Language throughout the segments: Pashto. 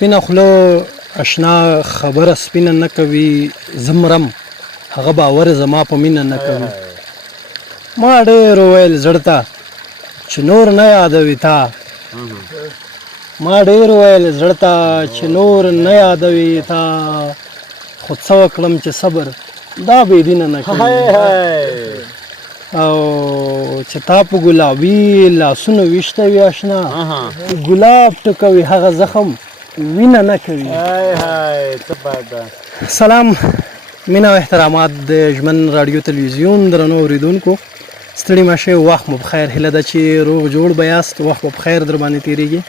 سپینه خوله اشنا خبره سپینه نه کوي زمرم هغه باور زما په مینه نه کوي ما ډېر وویل زړه ته چې نور نه یادوي تا ما ډېر وویل زړه ته چې نور نه یادوي تا خو څه وکړم چې صبر دا بېدینه نه کوي او چې تا په ګلابي لاسونو ویشته وي اشنا ګلاب ټکوي هغه زخم وینه نه کوي سلام مینه او احترامات د ژمن رادیو تلویزیون درنو اوریدونکو ستړي مه شئ وخت مو بخیر هیله ده چې روغ جوړ به یاست وخت مو بخیر در باندې تېرېږي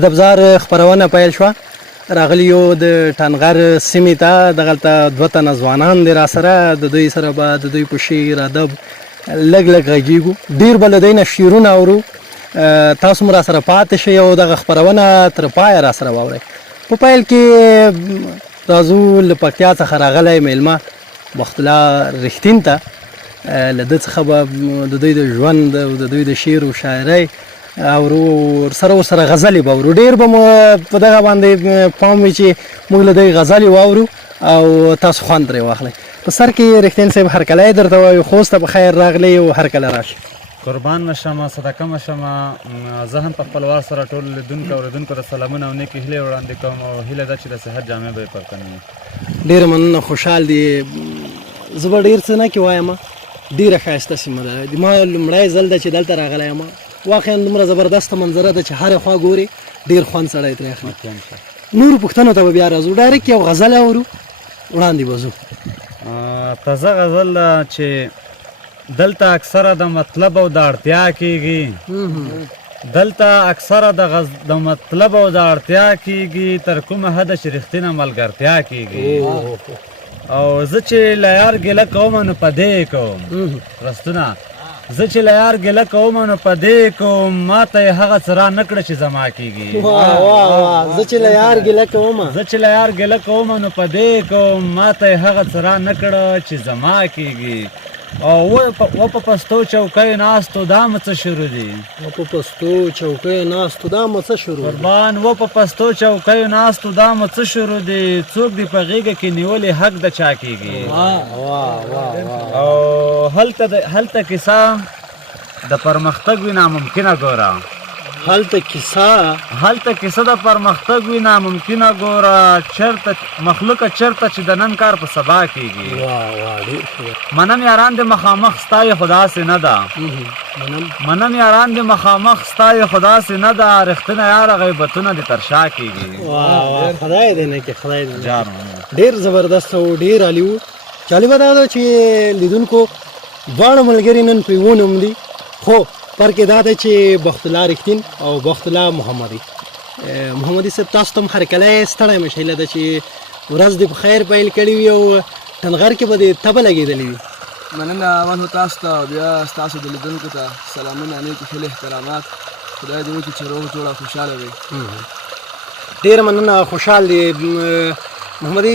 ادبزار خپرونه پیل شوه راغلی یو د ټنغر سیمې ته دغلته دوه تنه ځوانان دي راسره د دوی سره به د دوی په شعر ادب لږ لږ غږیږو ډېر به له دوی نه شعرونه اورو تاسو هم راسره پاتې شئ او دغه خپرونه تر پایه راسره واورئ په پیل کې راځو له پکتیا څخه راغلی میلمه بخت الله رښتین ته له ده څخه به د دوی د ژوند او د دوی د شعر و شاعرۍ او ورسره غزلې به اورو ډېر به مو په دغه باندې پام وي چې موږ له دوی غزلې واورو او تاسو خوند ترې واخلئ په سر کې رښتین صاحب هرکلی درته وایو خوست ته په خیر راغلی او هرکله راشي قربان مشمه صدقه مشمه زه هم په خپل وار سره ټول لیدونکو اوریدونکو ته سلامونه او نیکې هیلې وړاندې کوم او هیله ده چې د صحت جامې به یې پر تن وي ډېره مننه خوشحال دي زه به ډېر څه نه کې وایم ډېره ښایسته سیمه ده ما لومړی ځل ده چې دلته راغلی یم واقعا دومره زبردسته منظره ده چې هرې خوا ګورې ډېر خوند سړی ترې اخلي نورو پوښتنو ته به بیا راځو ډایرکټ یو غزل اورو وړاندې به ځو تازه غزل ده چې دلته اکثره د مطلب او د اړتیا کېږي دلته اکثره د مطلب او د اړتیا کېږي تر کومه حده چې رښتینه ملګرتیا کېږي او زه چې له یار ګیله کوم نو په دې کوم رستونه زه چې له یار ګیله کوم نو په دې کوم ما ته یې هغه څه را نه کړه چې زما کېږي زه چې له یار ګیله کوم زه چې له یار ګیله کوم نو په دې کوم ما ته یې هغه څه را نه کړه چې زما کېږي او و په پستو چوکۍ ناستو دا مو څه شروع دي و په پستو چوکۍ ناستو دا مو څه شروع قربان و په پستو چوکۍ ناستو دا مو څه شروع دي څوک دې په غېږه کې نیولې حق د چا کېږي او هلته کیسه د پرمختګ وي ناممکنه ګوره هلته کیسه د پرمختګ وي ناممکنه ګوره چرته مخلوقه چرته چې د نن کار په سبا کېږي منم یاران د مخامخ ستا یې خدا سې نه ده منم یاران د مخامخ ستا یې خدا سې نه ده رښتینه یاره غیبتونه دې تر شا کېږي خدای دې نه کې خدای دې نه ډېر زبردست او ډېر عالي و جالبه دا ده چې لیدونکو دواړه ملګري نن په یوه نوم دي خو فرق دا ده چې بخت الله رښتین او بخت الله محمدي صاحب تاسو ته هم هرکلی ستړی مه شئ هیله ده چې ورځ دې په خیر پیل کړې وي او ټنغر کې به دې تبه لګېدلې وي مننه اول خو تاسو ته بیا ستاسو د لیدونکو ته سلامونه نیکې هیلې احترامات خدای دې وکړي چې روغ جوړ او خوشحاله وي ډېره مننه خوشحال دی محمدي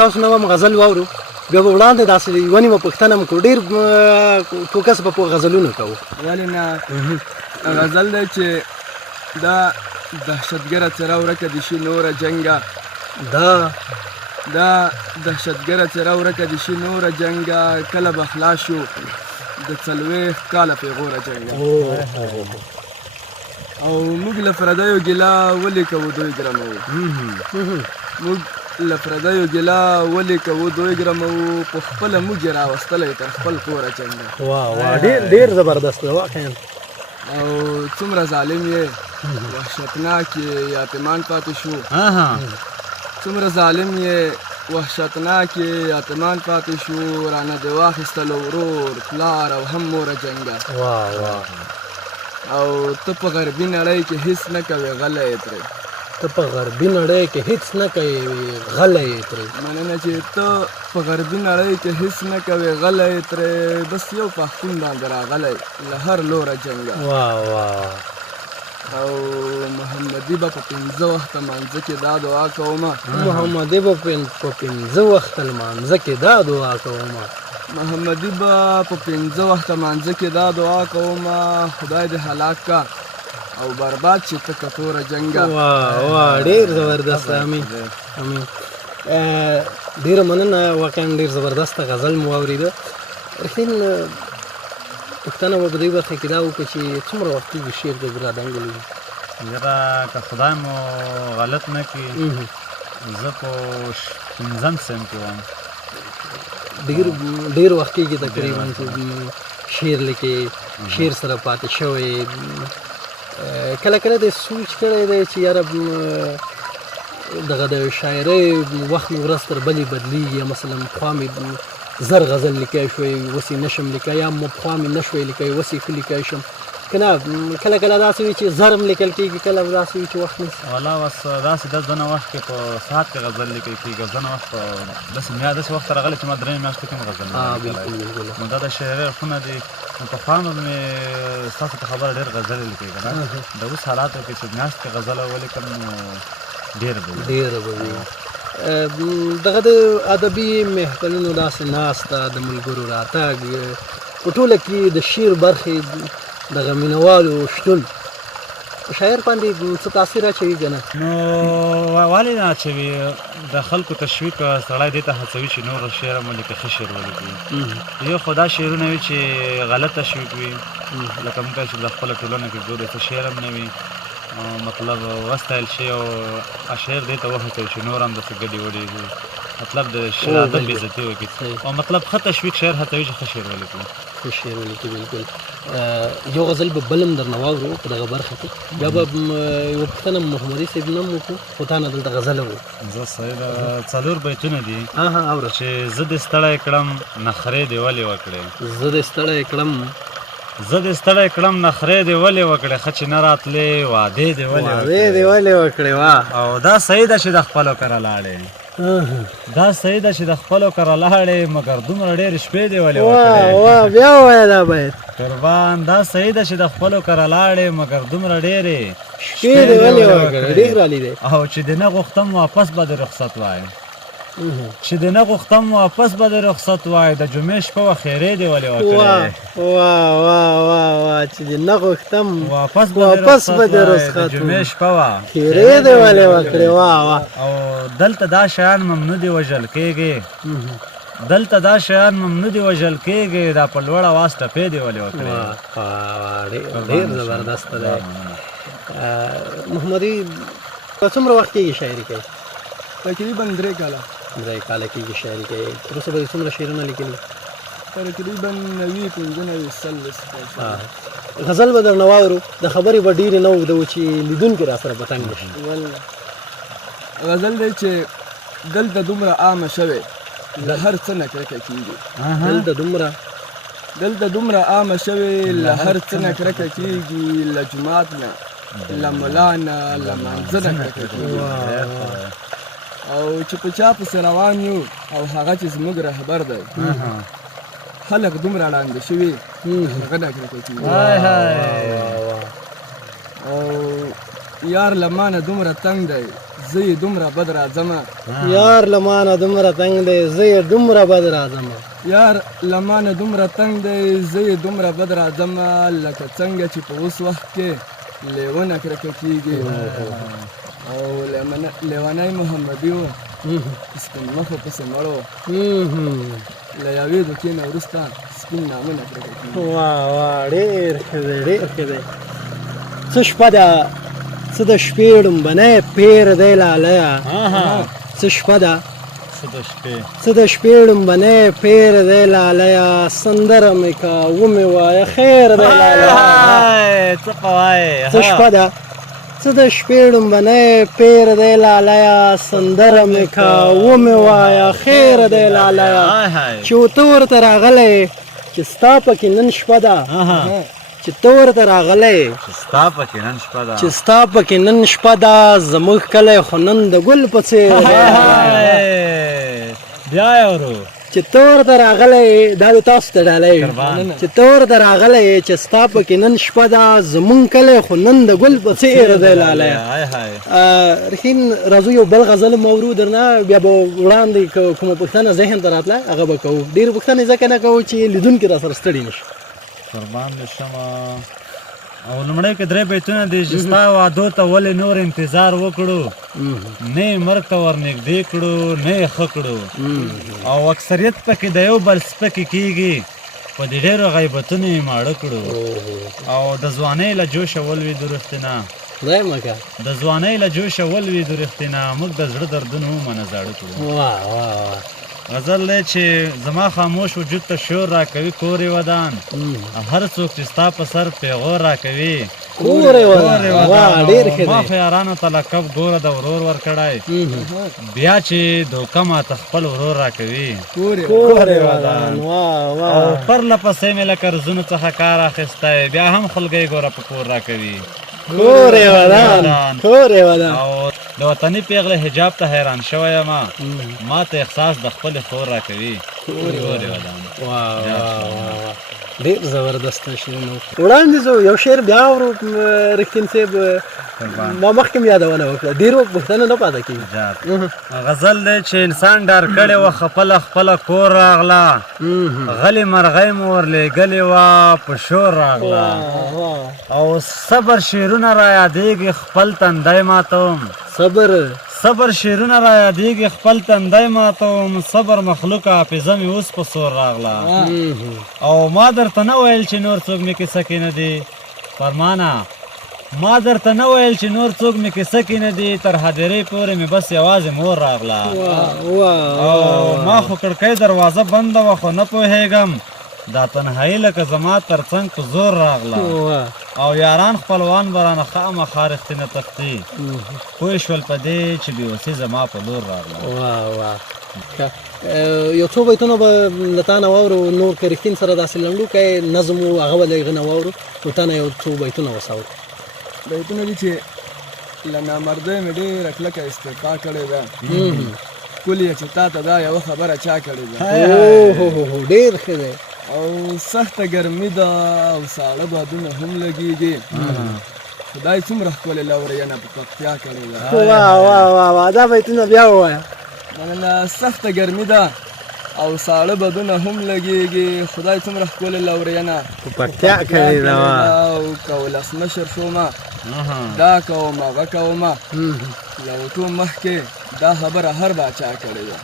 تاسو نه هم غزل واورو بیا به وړاندې داسې یوه نیمه پوښتنه هم کړو ډېر فوکس به په غزلونو کوو ولې نه غزل دی چې دا دهشتګره څېره ورکه دې شي نوره جنګه دا دهشتګره څېره ورکه دې شي نوره جنګه کله به خلاص شو د 40 کاله پیغوره جنګه او موږ له پردیو ګیله ولې کوو دوی ګرموو موږ له پردیو ګیله ولې کوو دوی ګرموو په خپله موږ یې راوستلی تر خپل کوره جنګه ډېر زبردست ده واقعا او څومره ظالم یې وحشتناک یې یتیمان پاتې شو څومره ظالم یې وحشتناک یې یتیمان پاتې شو رانه دې واخیستلو ورور پلار او هم موره جنګه او ته په غربي نړۍ کې هیڅ نه کوې غلی یې ترې غلی یې ترې مننه چې ته په غربي نړۍ کې هیڅ نه کوې غلی یې ترې بس یو پښتون باندې راغلی له هر لوره جنګه او محمدي به په 15 وخته لمانځه کې دا دعا کومه محمدي به په 15 وخته لمانځه کې دا دعا کومه محمدي به په 15 وخته لمانځه کې دا دعا کومه خدای دې هلاک کا او برباد چې ته کتوره جنګه. واه ډېر زبردست. امین امین. ډېره مننه، واقعا ډېر زبردسته غزل مو واورېده. رښتین پوښتنه به په دې برخه کې دا وکړه چې څومره وخت کېږي شعر د رادنګلي؟ یاره که خدای مو غلط نه کړي زه په 5م صنف کې وم. ډېر وخت کېږي تقریبا چې شعر لیکې، شعر سره پاتې شوی. کله کله دې سوچ کړی دی چې یاره دغه د شاعرۍ وخت مې ورځ تر بلې بدلېږي، مثلا پخوا مې زر غزل لیکلی شوی اوس یې نشم لیکلی، یا پخوا مې نه شوی لیکلی اوس یې ښه لیکلی شم که نه؟ کله کله داسې وي چې زر هم لیکل کېږي، کله داسې وي چې وخت نیسي. والله اوس داسې ده ځینې وخت کې په ساعت کې غزل لیکل کېږي، ځینې وخت په داسې وخت راغلی چې ما 3 میاشتې کې هم غزل نه بالکل بالکل. نو دا د شاعرۍ اړخونه دي. نو پخوا مې ستاسو په خبره ډېر غزلې لیکلې که نه، د اوس حالاتو کې چې میاشت کې غزله ولیکم نو ډېره به وي. دغه د ادبي محفلونو داسې ناسته، د ملګرو راتګ، په ټوله کې د شعر برخې دغه مینوالو شتون په شاعر باندې څه تاثیر اچوي که نه؟ نو ولې نه اچوي؟ د خلکو تشویق سړی دې ته هڅوي چې نور شعر هم ولیکي، ښه شعر ولیکي. یو خو دا شعرونه وي چې غلط تشویق وي، لکه موږ چې د خپله ټولنه کې ګورو څه شعر هم نه وي مطلب وستایل شي، او شعر دې ته وهڅوي چې نور هم داسې ګډې وډې مطلب د شعر ادب بېعزتي وکړي، او مطلب ښه تشویق شعر هڅوي چې ښه شعر ولیکي. ښه شعر ولیکي بالکل. یو غزل به بل هم درنه واورو په دغه برخه کې، بیا به یوه پوښتنه محمدي صاحب نه هم وکړو، خو تا نه دلته غزله وو. زه صحیح ده 4 بیتونه دي اوره چې زه دې ستړی کړم نخرې دې ولې وکړې، زه دې ستړی کړم نخرې دې ولې وکړې، ښه چې نه راتلې وعدې دې ولې وکړې. واه، او دا صحیح ده چې د خپلو کره لاړې، مګر دومره ډېرې شپې دې ولې وکړې. واه بیا ووایه دا باید قربان، دا صحیح ده چې د خپلو کره لاړې مګر دومره ډېرې شپې دې ولې وکړې. ډېر رالي دی. او چې دې نه غوښتم واپس به دې رخصت وای، چې دې نه غوښتم واپس به دې رخصت وای، د جمعې شپه وه خیرې دې ولې وکړې. واه چې دې نه غوښتم واپس به دې رخصت وای، د جمعې شپه وه خیرې دې ولې وکړې. واه او دلته دا شیان ممنوع دي وژل کېږي، دا په لوړ اواز ټپې دې ولې وکړې. ډېر زبردسته دی. محمدي څومره وخت کېږي شاعري کوي؟ تقریبا 3 کاله. 3 کاله کېږي شاعري کوي. تر اوسه به څومره شعرونه لیکلي؟ تقریبا 90-95. غزل به درنه واورو، د خبرې به ډېرې نه اوږدوو چې لیدونکي را سره به تنګ نه شي. غزل دی چې دلته دومره عامه شوې له هر څه نه کرکه کېږي. دلته دومره عامه شوې له هر څه نه کرکه کېږي، له جومات نه، له ملا نه، له مانځه نه کرکه کېږي. او چې په چا پسې روان یو او هغه چې زموږ رهبر دی، خلک دومره ړانده شوي هغه نه کرکه کېږي. او یار له مانه دومره تنګ دی زه یې دومره بد راځمه، یار له مانه دومره تنګ دی زه یې دومره بد راځمه، لکه څنګه چې په اوس وخت کې لیونه کرکه کېږي. او لیونی محمدي و سپین مخو پسې مړو، له یوې دوکې نه وروسته سپین نامونه کرکه کېږي. ډېر ښه دی. څه شپه ده، څه د شپې ډومبنی پیر دی لالیه، څه شپه ده، څه د شپې ډومبنی پیر دی لالیه، سندره مې که ومې وایه خیر دی لالیه. څه شپه ده، څه د شپې ډومبنی پیر دی لالیه، سندره مې که ومې وایه خیر دی لالیه. چې ته ورته راغلی چې ستا پکې نن شپه ده، چې ته ورته راغلی چې ستا پکې نن شپه ده، زموږ کلی خو نن د ګل په څېر دی. چې ته ورته راغلی، دا د تاسو ته ډالۍ، چې ته ورته راغلی چې ستا پکې نن شپه ده، زموږ کلی خو نن د ګل په څېر دی لالیه. رښتین راځو یو بل غزل هم اورو درنه، بیا به وړاندې کومه پوښتنه ذهن ته راتله هغه به کوو. ډېرې پوښتنې ځکه نه کوو چې لیدونکي را سره ستړي نه شي. قربان دې شمه. او لومړی کې 3 بیتونه دي چې ستا وعدو ته ولې نور انتظار وکړو نه یې مرګ ته ورنږدې کړو نه یې ښه کړو او اکثریت پکې د یو بل سپکې کېږي په دې ډېرو غیبتونو یې ماړه کړو او د ځوانۍ له جوشه ولوېدو رښتینه خدای مکه د ځوانۍ له جوشه ولوېدو رښتینه موږ د زړه دردونه ومنه زاړه کړو واه واه غزل دی چې زما خاموش وجود ته شور راکوي کور ودان هر څوک چې ستا په سر پیغور راکوي کور ودان واه ډېر ښه ما دی خو یارانو ته لقب ګوره د ورور ورکړی بیا چې دوکه ماته خپل ورور راکوي کور ودان واه او واه پرله پسې مې له قرضونو څخه کار اخیستی بیا هم خلګۍ ګوره په کور راکوي کور ودان کور ودان او د وطني پیغلې حجاب ته حیران شوی یم ما ته احساس د خپلې خور راکوي کور ودان واه واه واه ډېر زبردست شعرونه وړاندې زه یو شعر بیا اورو رښتین صاحب ما مخکې مې یادونه وکړه ډېرو پوښتنه نه پاته کېږي غزل دی چې انسان ډار کړی وه خپله کور راغله غلې مرغۍ مو ورلېږلې وه په شور راغله او صبر شعرونه را یادېږي خپل تندی ماتوم صبر شعرونه را یادېږي خپل تندی ماتوم صبر مخلوقه حافظه مې اوس په سور راغله او ما درته نه ویل چې نور څوک مې کیسه کې نه دي فرمانه ما درته نه ویل چې نور څوک مې کیسه کې نه دي تر حاضرۍ پورې مې بس یوازې مور راغله او ما خو کړکۍ دروازه بنده وه خو نه پوهېږم دا تنهایي لکه زما تر څنګ په زور راغله او یاران خپلوان به رانه خامخا رښتینه تښتي پوه شول په دې چې بېوسي زما په لور راغله یو څو بیتونه به له تا نه واورو نور که رښتین سره داسې لنډوکی نظم و هغه به له هغه نه واورو نو تا نه یو څو بیتونه وساورو بیتونه دي چې له نامردۍ مې ډېره کلکه استعفا کړې ده ښکلې چې تا ته دا یوه خبره چا کړې ده ډېر ښه دی او سخته ګرمي ده او ساړه بادونه هم لګېږي خدای څومره ښکلې لورینه په پکتیا کړې ده واه واه واه دا بیتونه بیا ووایه مننه سخته ګرمي ده او ساړه بادونه هم لګېږي خدای څومره ښکلې لورینه په پکتیا کړې ده او که ولسمشر شومه دا کوم هغه کومه له وټو مخکې دا خبره هر باچا کړې ده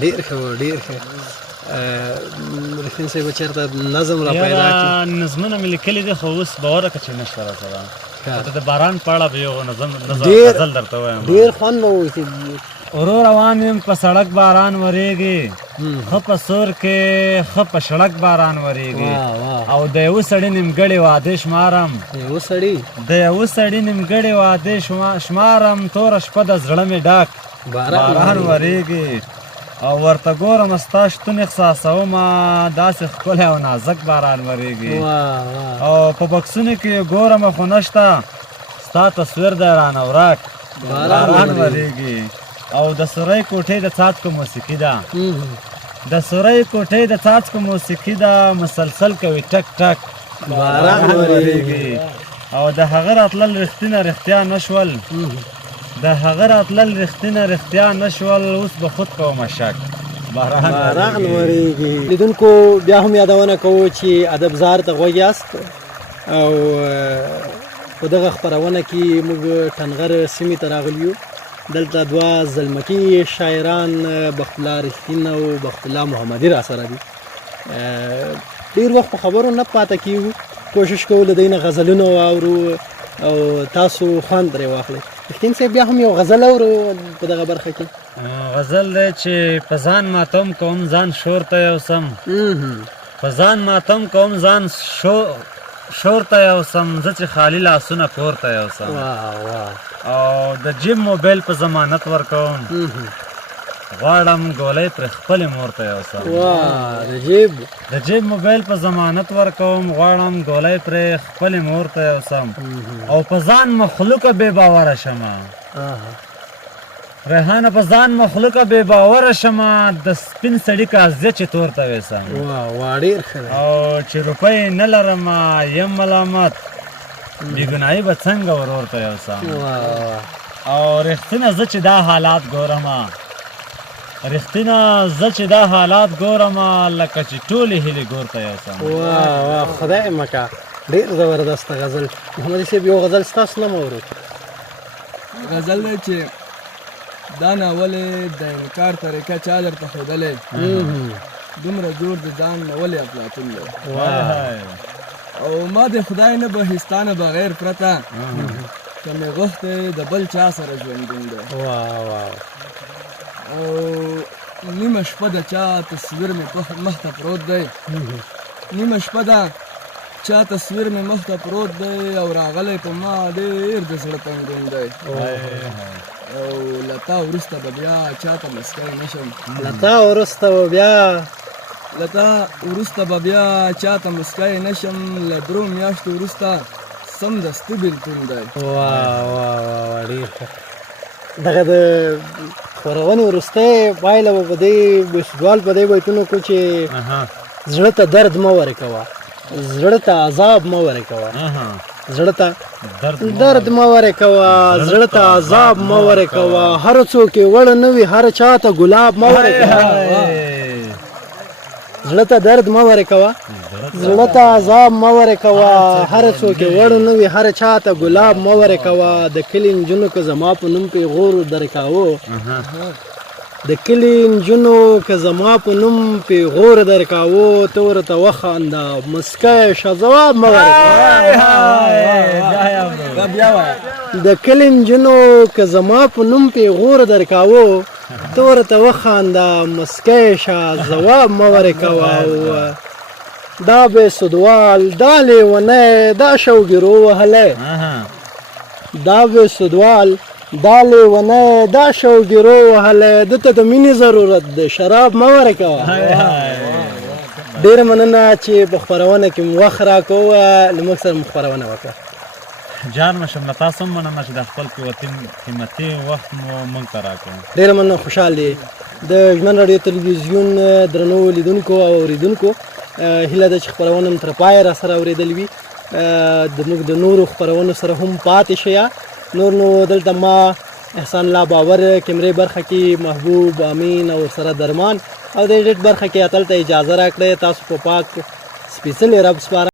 ډېر ښه ډېر ښه رښتین صاحب چېرته نظم را پیدا کړي نظمونه مې لیکلي دي خو اوس باوره که چې نشته راسره د باران په اړه به یو غزل درته وایم ډېر خوند به وکړي ورو روان یم په سړک باران ورېږي ښه په سور کې ښه په سړک باران ورېږي او د یوه سړي نیمګړې واده شمارم د یوه سړي نیمګړې واده شمارم توره شپه د زړه مې ډاک باران ورېږي او ورته ګورم ستا شتون احساسومه داسې ښکلی او نازک باران ورېږي او په بکسونو کې ګورم خو نشته ستا تصویر دی رانه ورک باران ورېږي او د سورۍ کوټې د څاڅکو موسیقي ده د سورۍ کوټې د څاڅکو موسیقي ده مسلسل کوي ټک ټک باران ورېږي او د هغه راتلل رښتیا نشول د هغه راتلل رښتیا نشول اوس به خود کومه شک باران ورېږي لیدونکو بیا هم یادونه کوو چې ادبزار ته غوږ یاست او په دغه خپرونه کې موږ ټنغر سیمې ته راغلي یو دلته دوه زلمکي شاعران بخت الله رښتین او بخت الله محمدي را سره دي ډېر وخت په خبرو نه پاته کېږو کوشش کوو له دوی نه غزلونه واورو او تاسو خوند ترې واخلئ رښتین صاحب بیا هم یو غزل اورو په دغه برخه کې غزل دی چې په ځان ماتم کوم ځان شور ته یوسم په ځان ماتم کوم ځان شور ته یوسم زه چې خالي لاسونه کور ته یوسم او د جیب موبایل په ضمانت ورکوم غواړم ګولۍ پر خپلې مور ته یوسم د جیب موبایل په ضمانت ورکوم غواړم ګولۍ پر خپلې مور ته یوسم او په ځان مخلوقه بې باوره شمه ریحانه په ځان مخلوقه بې باوره شمه د سپین سړي قاضیه چې تور ته ویسم او چې روپۍ نه لرمه یم ملامت بېګنایي به څنګه ورور ته یوسم او رښتینه زه چې دا حالات ګورمه لکه چې ټولې هیلې ګور ته یوسم خدای مکه ډېر زبردست غزل. محمد صاحب یو غزل ستاسو نه مو اورېد؟ غزل دی چې دا ناول د انکار طریقه چا درته ښودلی دومره جوړ د ځان نه ولې افلاطون دی او ما د خدای نه به هیستانه بغیر پرته که مې غوښتی د بل چا سره ژوندون دی او نیمه شپه د چا تصویر مې مخ ته پروت دی نیمه شپه ده چا تصویر مې مخ ته پروت دی او راغلی په ما ډېر د زړه تنګون دی او لتا وروسته به بیا چاته مسکی نشم لتا وروسته به بیا چاته مسکی نشم له 3 میاشتو وروسته سمدستي بېلتون دی. ډېر ښه. دغه د خپرونې وروستی پایله به په دې سوال په دې بیتونو کو چې زړه ته درد مه ورکوه، زړه ته عذاب مه ورکوه، زړه ته درد مه ورکوه، زړه ته عذاب مه ورکوه، هر څوک یې وړ نه وي هر چا ته ګلاب مه ورکوه. زړه ته درد مه ورکوه، زړه ته عذاب مه ورکوه، هر څوک یې وړ نه وي هر چا ته ګلاب مه ورکوه. د کلي نجونو که زما په نوم پیغور درکاوه، د کلي نجونو که زما په نوم پیغور درکاوه، ته ورته وخانده مسکی شه ځواب مه ورکوه. د کلي نجونو که زما په نوم پیغور درکاوه، ته ورته وخانده مسکی شه ځواب مه ورکوه. دا بې سودوال دا لیونی دا شوګیرو وهلی، دا بې سودوال دا لیونی دا شوګیرو وهلی، دته د مینې ضرورت دی شراب مه ورکوه. ډېره مننه چې په خپرونه کې مو وخت راکوه، له موږ سره مو خپرونه وکړه. جان مشم له تاسو هم مننه چې د خپل قیمتي وخت مو موږ ته راکړ. ډېره مننه، خوشحال دی. د ژمن راډیو تلویزیون درنو لیدونکو او اورېدونکو هیله ده چې خپرونه مو تر پایه را سره اورېدلې وي. زموږ د نورو خپرونو سره هم پاتې شئ. نور نو دلته ما احسان الله باور کیمرې برخه کې محبوب امین او سره درمان او د ایډیټ برخه کې اتل ته اجازه راکړئ. تاسو په پاک سپېڅلي رب سپارم.